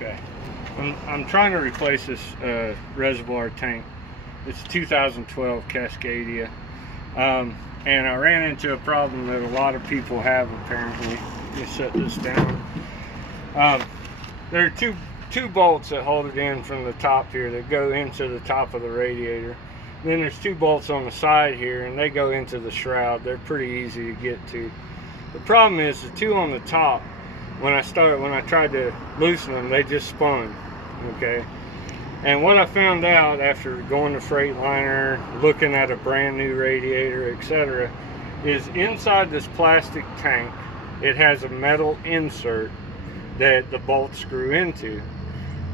Okay. I'm trying to replace this reservoir tank. It's 2012 Cascadia. And I ran into a problem that a lot of people have apparently. Just set this down. There are two bolts that hold it in from the top here that go into the top of the radiator. Then there's two bolts on the side here, and they go into the shroud. They're pretty easy to get to. The problem is the two on the top, when I tried to loosen them, they just spun. Okay. And what I found out after going to Freightliner, looking at a brand new radiator, etc., is inside this plastic tank, it has a metal insert that the bolts screw into.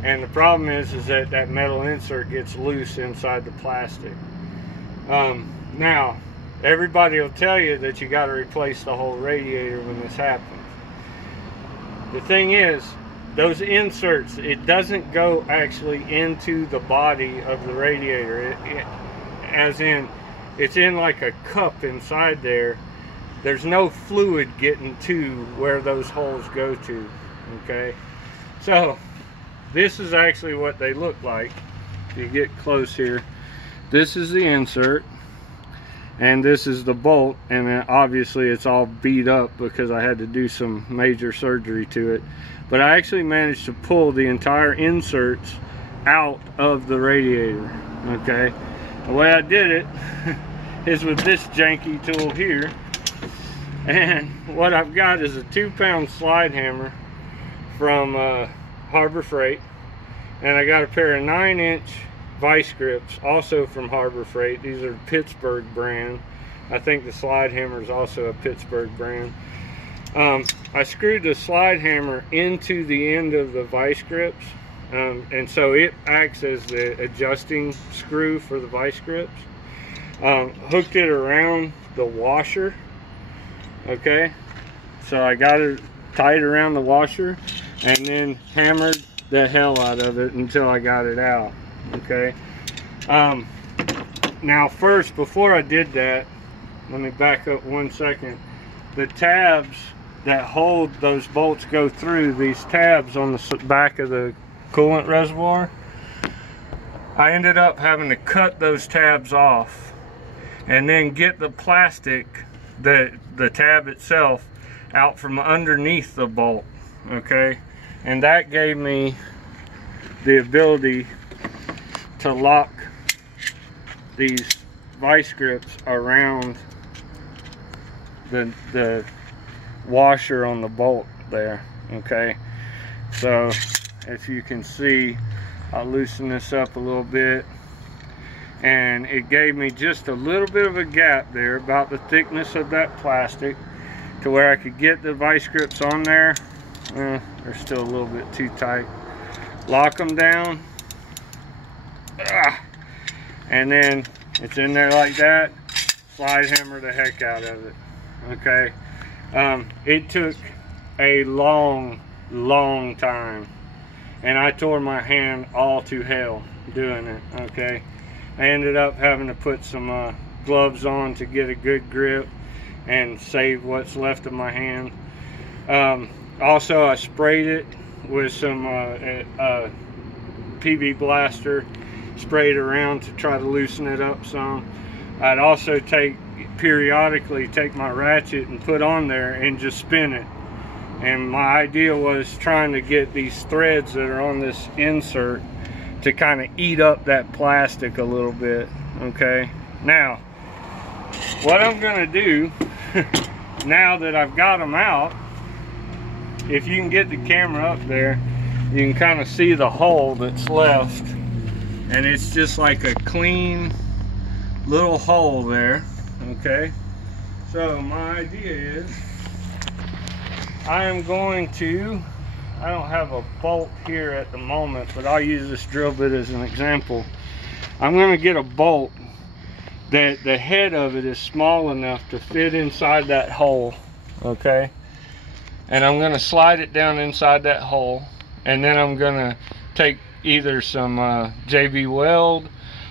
And the problem is that that metal insert gets loose inside the plastic. Now, everybody will tell you that you got to replace the whole radiator when this happens. The thing is, those inserts, it doesn't go actually into the body of the radiator. As in, it's in like a cup inside there. There's no fluid getting to where those holes go to. Okay, so this is actually what they look like. If you get close here, this is the insert, and this is the bolt, and then obviously it's all beat up because I had to do some major surgery to it. But I actually managed to pull the entire inserts out of the radiator. Okay, the way I did it is with this janky tool here, and what I've got is a 2-pound slide hammer from Harbor Freight, and I got a pair of 9-inch vice grips also from Harbor Freight. These are Pittsburgh brand. I think the slide hammer is also a Pittsburgh brand. I screwed the slide hammer into the end of the vice grips, and so it acts as the adjusting screw for the vice grips. Hooked it around the washer. Okay, so I got it tight around the washer, and then hammered the hell out of it until I got it out. Okay. Now first, before I did that, let me back up 1 second. The tabs that hold those bolts go through, these tabs on the back of the coolant reservoir, I ended up having to cut those tabs off and then get the plastic, the tab itself, out from underneath the bolt. Okay, and that gave me the ability to lock these vice grips around the washer on the bolt there. Okay, so if you can see, I'll loosen this up a little bit, and it gave me just a little bit of a gap there, about the thickness of that plastic, to where I could get the vice grips on there. They're still a little bit too tight. Lock them down, and then it's in there like that. Slide hammer the heck out of it. Okay, it took a long time, and I tore my hand all to hell doing it. Okay, I ended up having to put some gloves on to get a good grip and save what's left of my hand. Also, I sprayed it with some PB Blaster, sprayed around to try to loosen it up some. I'd also periodically take my ratchet and put on there and just spin it. And my idea was trying to get these threads that are on this insert to kind of eat up that plastic a little bit. Okay, now what I'm gonna do now that I've got them out, if you can get the camera up there, you can kind of see the hole that's left, and it's just like a clean little hole there. Okay, so my idea is I don't have a bolt here at the moment, but I'll use this drill bit as an example. I'm going to get a bolt that the head of it is small enough to fit inside that hole. Okay, and I'm going to slide it down inside that hole, and then I'm going to take either some JB Weld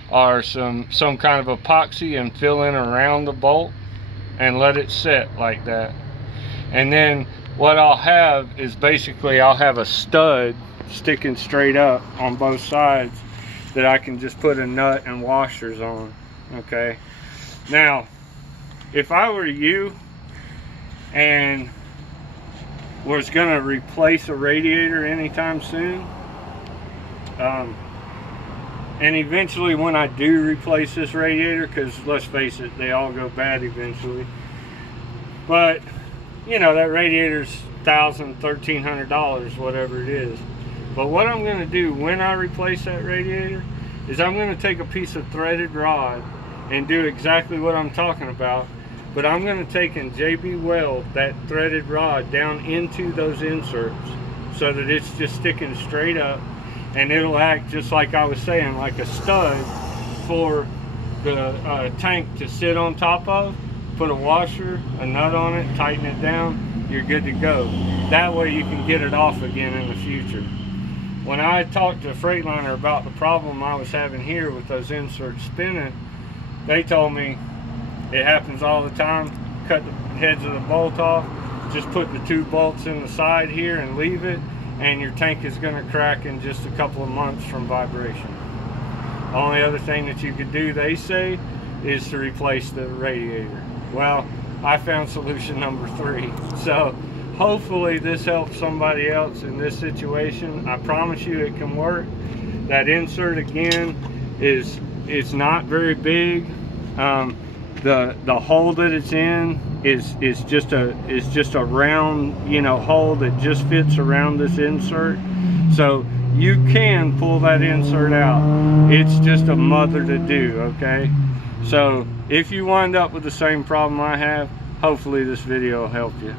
or some kind of epoxy and fill in around the bolt and let it set like that. And then what I'll have is basically I'll have a stud sticking straight up on both sides that I can just put a nut and washers on. Okay, now if I were you and was going to replace a radiator anytime soon, and eventually when I do replace this radiator, because let's face it, they all go bad eventually, but you know, that radiator's $1,000, $1,300, whatever it is. But what I'm going to do when I replace that radiator is I'm going to take a piece of threaded rod and do exactly what I'm talking about, but I'm going to take and JB weld that threaded rod down into those inserts so that it's just sticking straight up, and it'll act just like I was saying, like a stud for the tank to sit on top of. Put a washer, a nut on it, tighten it down, you're good to go. That way you can get it off again in the future. When I talked to Freightliner about the problem I was having here with those inserts spinning, they told me it happens all the time. Cut the heads of the bolt off, just put the 2 bolts in the side here and leave it, and your tank is going to crack in just a couple of months from vibration. The only other thing that you could do, they say, is to replace the radiator. Well, I found solution number 3. So hopefully this helps somebody else in this situation. I promise you it can work. That insert again is not very big. The hole that it's in is just a round, you know, hole that just fits around this insert. So you can pull that insert out. It's just a mother to do, okay? So if you wind up with the same problem I have, hopefully this video will help you.